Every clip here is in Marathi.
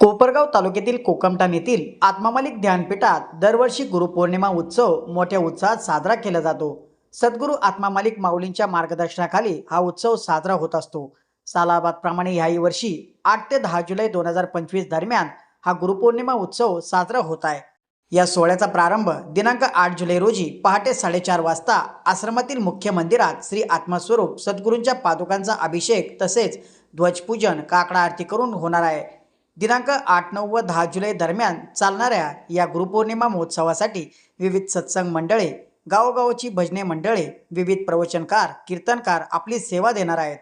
कोपरगाव तालुक्यातील कोकमठाण येथील आत्मामालिक ध्यानपीठात दरवर्षी गुरुपौर्णिमा उत्सव मोठ्या उत्साहात साजरा केला जातो. सद्गुरू आत्मामालिक माऊलींच्या मार्गदर्शनाखाली हा उत्सव साजरा होत असतो. सालाबादप्रमाणे ह्याही वर्षी आठ ते दहा जुलै दोन हजार पंचवीस दरम्यान हा गुरुपौर्णिमा उत्सव साजरा होत आहे. या सोहळ्याचा प्रारंभ दिनांक आठ जुलै रोजी पहाटे साडेचार वाजता आश्रमातील मुख्य मंदिरात श्री आत्मस्वरूप सद्गुरूंच्या पादुकांचा अभिषेक तसेच ध्वजपूजन काकडा आरती करून होणार आहे. दिनांक आठ नऊ व दहा जुलै दरम्यान चालणाऱ्या या गुरुपौर्णिमा महोत्सवासाठी विविध सत्संग मंडळे गावोगावची भजने मंडळे विविध प्रवचनकार कीर्तनकार आपली सेवा देणार आहेत.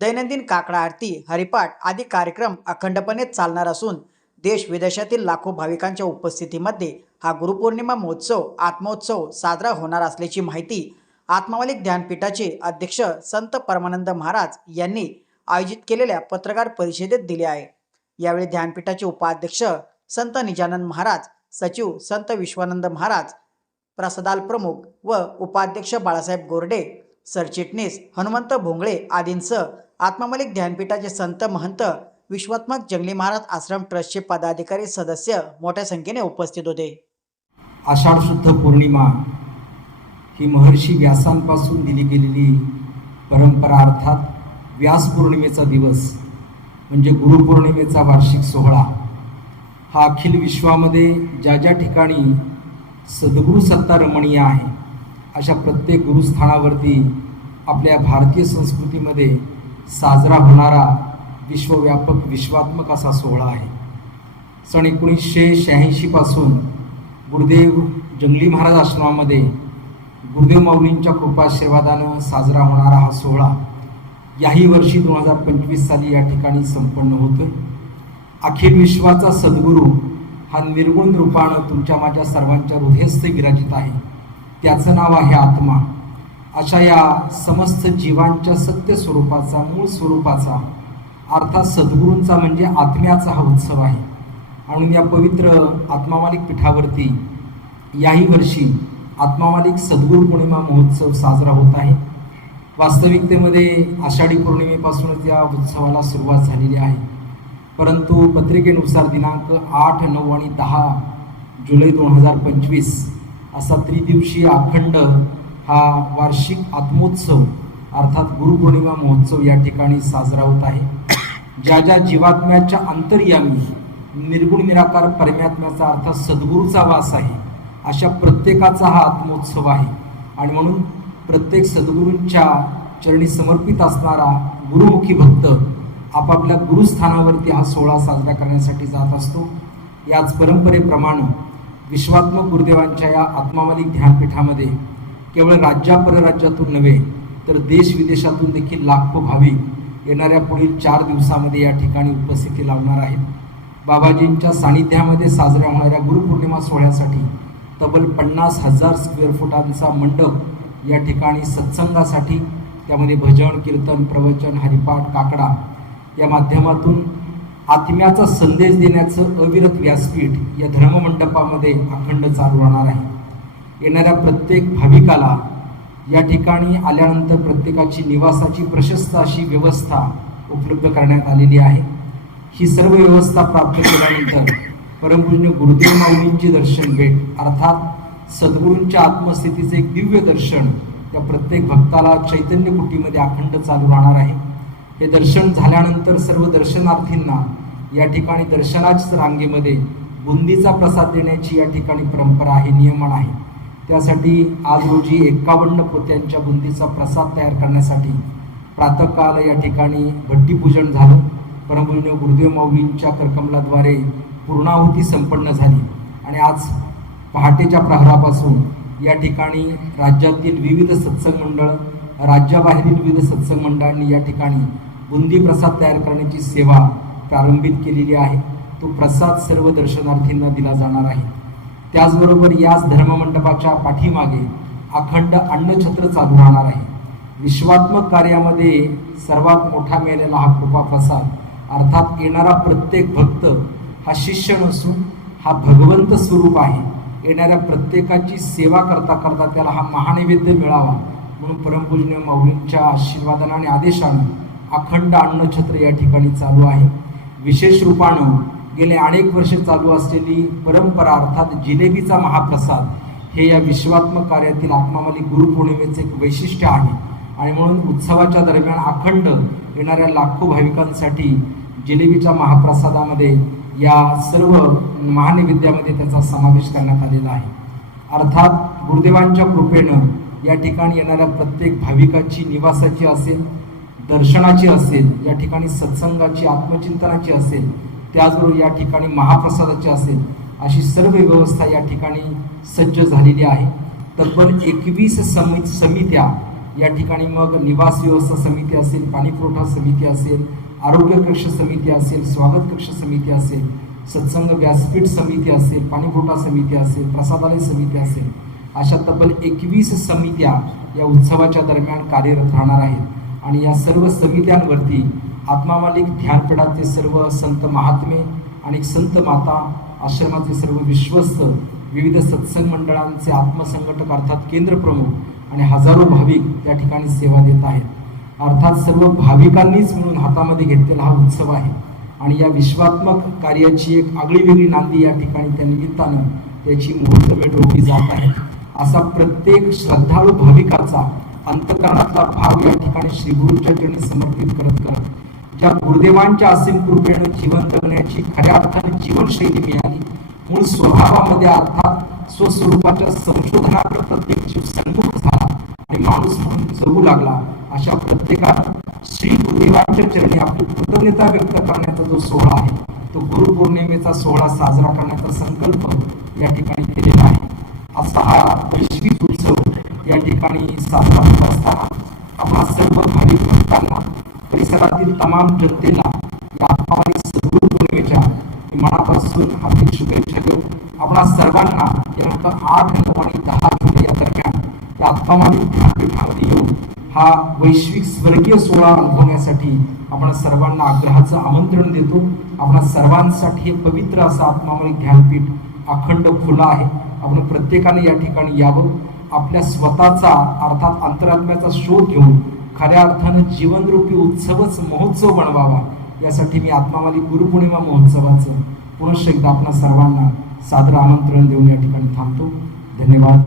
दैनंदिन काकडा आरती हरिपाठ आदी कार्यक्रम अखंडपणे चालणार असून देश विदेशातील लाखो भाविकांच्या उपस्थितीमध्ये हा गुरुपौर्णिमा महोत्सव आत्मोत्सव साजरा होणार असल्याची माहिती आत्मावलिक ध्यानपीठाचे अध्यक्ष संत परमानंद महाराज यांनी आयोजित केलेल्या पत्रकार परिषदेत दिले आहे. यावेळी ध्यानपीठाचे उपाध्यक्ष संत निजानंद महाराज सचिव संत विश्वानंद महाराज प्रसादाल प्रमुख व उपाध्यक्ष बाळासाहेब गोरडे सरचिटणीस हनुमंत भोंगळे आदींसह आत्मामलिक ध्यानपीठाचे संत महंत विश्वात्मक जंगली महाराज आश्रम ट्रस्टचे पदाधिकारी सदस्य मोठ्या संख्येने उपस्थित होते. आषाढ शुद्ध पौर्णिमा ही महर्षी व्यासांपासून दिली गेलेली परंपरा अर्थात व्यास पौर्णिमेचा दिवस. म्हणजे गुरुपौर्णिमेचा वार्षिक सोहळा. हा अखिल विश्वामध्ये ज्या ज्या ठिकाणी सद्गुरू सत्ता रमणीय आहे अशा प्रत्येक गुरुस्थानावरती आपल्या भारतीय संस्कृतीमध्ये साजरा होणारा विश्वव्यापक विश्वात्मक असा सोहळा आहे. सन एकोणीसशे शहाऐंशीपासून गुरुदेव जंगली महाराज आश्रमामध्ये गुरुदेव माऊलींच्या कृपाशीर्वादानं साजरा होणारा हा सोहळा याही वर्षी दोन हजार पंचवीस साली या ठिकाणी संपन्न होतं अखिल विश्वाचा सद्गुरू हा निर्गुण रूपानं तुमच्या माझ्या सर्वांच्या हृदयस्थ विराजित आहे. त्याचं नाव आहे आत्मा. अशा या समस्त जीवांच्या सत्य स्वरूपाचा मूळ स्वरूपाचा अर्थात सद्गुरूंचा म्हणजे आत्म्याचा हा उत्सव आहे. म्हणून या पवित्र आत्मामालिक पीठावरती याही वर्षी आत्मामालिक सद्गुरू पौर्णिमा महोत्सव साजरा होत आहे. वास्तविकतेमध्ये आषाढी पौर्णिमेपासूनच या उत्सवाला सुरुवात झालेली आहे. परंतु पत्रिकेनुसार दिनांक आठ नऊ आणि दहा जुलै दोन हजार पंचवीस असा त्रिदिवसीय अखंड हा वार्षिक आत्मोत्सव अर्थात गुरुपौर्णिमा महोत्सव या ठिकाणी साजरा होत आहे. ज्या ज्या जीवात्म्याच्या अंतर्यामी निर्गुण निराकार परमात्म्याचा अर्थात सद्गुरूचा वास आहे अशा प्रत्येकाचा हा आत्मोत्सव आहे. आणि म्हणून प्रत्येक सद्गुरूंच्या चरणी समर्पित असणारा गुरुमुखी भक्त आपापल्या गुरुस्थानावरती हा सोहळा साजरा करण्यासाठी जात असतो. याच परंपरेप्रमाणे विश्वात्मक गुरुदेवांच्या या आत्मामालिक ध्यानपीठामध्ये केवळ राज्या परराज्यातून नव्हे तर देश विदेशातून देखील लाखो भाविक येणाऱ्या पुढील चार दिवसामध्ये या ठिकाणी उपस्थिती लावणार आहेत. बाबाजींच्या सानिध्यामध्ये साजऱ्या होणाऱ्या गुरुपौर्णिमा सोहळ्यासाठी तब्बल पन्नास हजार स्क्वेअर फुटांचा मंडप या ठिकाणी सत्संगासाठी त्यामध्ये भजन कीर्तन प्रवचन हरिपाठ काकडा या माध्यमातून आत्म्याचा संदेश देण्याचं अविरत व्यासपीठ या धर्ममंडपामध्ये अखंड चालू राहणार आहे. येणाऱ्या प्रत्येक भाविकाला या ठिकाणी आल्यानंतर प्रत्येकाची निवासाची प्रशस्त अशी व्यवस्था उपलब्ध करण्यात आलेली आहे. ही सर्व व्यवस्था प्राप्त केल्यानंतर परमपूज्य गुरुदेव माऊलींची दर्शन भेट अर्थात सद्गुरूंच्या आत्मस्थितीचे एक दिव्य दर्शन त्या प्रत्येक भक्ताला चैतन्य कुटीमध्ये अखंड चालू राहणार आहे. हे दर्शन झाल्यानंतर सर्व दर्शनार्थींना या ठिकाणी दर्शनाच रांगेमध्ये बुंदीचा प्रसाद देण्याची या ठिकाणी परंपरा आहे नियमन आहे. त्यासाठी आज रोजी एक्कावन्न पोत्यांच्या बुंदीचा प्रसाद तयार करण्यासाठी प्रातःकाल या ठिकाणी भट्टीपूजन झालं. परमपूज्य गुरुदेव माऊलींच्या करकमलाद्वारे पूर्णाहुती संपन्न झाली आणि आज पहाटेच्या प्रहरापासून या ठिकाणी राज्यातील विविध सत्संग मंडळ राज्याबाहेरील विविध सत्संग मंडळांनी या ठिकाणी बुंदी प्रसाद तयार करण्याची सेवा प्रारंभित केलेली आहे. तो प्रसाद सर्व दर्शनार्थींना दिला जाणार आहे. त्याचबरोबर याच धर्ममंडपाच्या पाठीमागे अखंड अन्नछत्र चालू राहणार आहे. विश्वात्मक कार्यामध्ये सर्वात मोठा मिळालेला हा कृपा प्रसाद अर्थात येणारा प्रत्येक भक्त हा शिष्य नसून हा भगवंत स्वरूप आहे. येणाऱ्या प्रत्येकाची सेवा करता करता त्याला हा महानैवेद्य मिळावा. म्हणून परमपूजनीय माऊलींच्या आशीर्वादानं आणि आदेशानं अखंड अन्नछत्र या ठिकाणी चालू आहे. विशेष रूपानं गेले अनेक वर्षे चालू असलेली परंपरा अर्थात जिलेबीचा महाप्रसाद हे या विश्वात्मक कार्यातील आत्मामाली गुरुपौर्णिमेचे एक वैशिष्ट्य आहे. आणि म्हणून उत्सवाच्या दरम्यान अखंड येणाऱ्या लाखो भाविकांसाठी जिलेबीच्या महाप्रसादामध्ये या सर्व महानिविद्यामध्ये त्याचा समावेश करण्यात आलेला आहे. अर्थात गुरुदेवांच्या कृपेनं या ठिकाणी येणाऱ्या प्रत्येक भाविकाची निवासाची असेल दर्शनाची असेल या ठिकाणी सत्संगाची आत्मचिंतनाची असेल त्याचबरोबर या ठिकाणी महाप्रसादाची असेल अशी सर्व व्यवस्था या ठिकाणी सज्ज झालेली आहे. तब्बल एकवीस समित समित्या या ठिकाणी मग निवास व्यवस्था समिती असेल पाणीपुरवठा समिती असेल आरोग्य कक्ष समिती असेल स्वागत कक्ष समिती असेल सत्संग व्यासपीठ समिती असेल पाणीपुरवठा समिती असेल प्रसादालय समिती असेल अशा तब्बल एकवीस समित्या या उत्सवाच्या दरम्यान कार्यरत राहणार आहेत. आणि या सर्व समित्यांवरती आत्मामालिक ध्यानपीठाचे सर्व संत महात्मे आणि संत माता आश्रमाचे सर्व विश्वस्त विविध सत्संग मंडळांचे आत्मसंघटक अर्थात केंद्र प्रमुख आणि हजारो भाविक या ठिकाणी सेवा देत आहेत. अर्थात सर्व भाविकांनीच म्हणून हातामध्ये घेतलेला हा उत्सव आहे. आणि या विश्वात्मक कार्याची एक आगळी वेगळी नांदी या ठिकाणी त्या निमित्तानं त्याची मुहूर्तमेढ रोखली जात आहे. असा प्रत्येक श्रद्धाळू भाविकाचा अंतकरणातला भाव या ठिकाणी श्री गुरुच्या चरणी समर्पित करत करत ज्या गुरुदेवांच्या असीम कृपेनं जीवन जगण्याची खऱ्या अर्थाने जीवनशैली मिळाली मूळ स्वभावामध्ये अर्थात स्वस्वरूपाच्या संशोधनाकडे प्रत्येक जीव सन्मुख झाला आणि माणूस म्हणून जगू लागला. अशा प्रत्येकानं श्री गुरुदेवांच्या चरणी आपली कृतज्ञता व्यक्त करण्याचा जो सोहळा आहे तो गुरुपौर्णिमेचा सोहळा साजरा करण्याचा संकल्प या ठिकाणी केलेला आहे. असा हा वैश्विक उत्सव या ठिकाणी साजरा होत असताना आम्हा सर्व भाविक भक्तांना परिसरातील तमाम जनतेला या आत्मावादी पौर्णिमेच्या मनापासून हार्दिक शुभेच्छा देऊ आपणा सर्वांना दिनांक आठ नऊ आणि दहा जुलै या दरम्यान या आत्मावादी ध्यानपीठामध्ये येऊन हा वैश्विक स्वर्गीय सोहळा अनुभवण्यासाठी आपण सर्वांना आग्रहाचं आमंत्रण देतो. आपण सर्वांसाठी हे पवित्र असं आत्मावली ज्ञानपीठ अखंड खुला आहे. आपण प्रत्येकाने या ठिकाणी यावं. आपल्या स्वतःचा अर्थात अंतरात्म्याचा शोध घेऊन खऱ्या अर्थानं जीवनरूपी उत्सवच महोत्सव बनवावा. यासाठी मी आत्मावाली गुरुपौर्णिमा महोत्सवाचं पुनश्च एकदा आपणा सर्वांना सादर आमंत्रण देऊन या ठिकाणी थांबतो. धन्यवाद.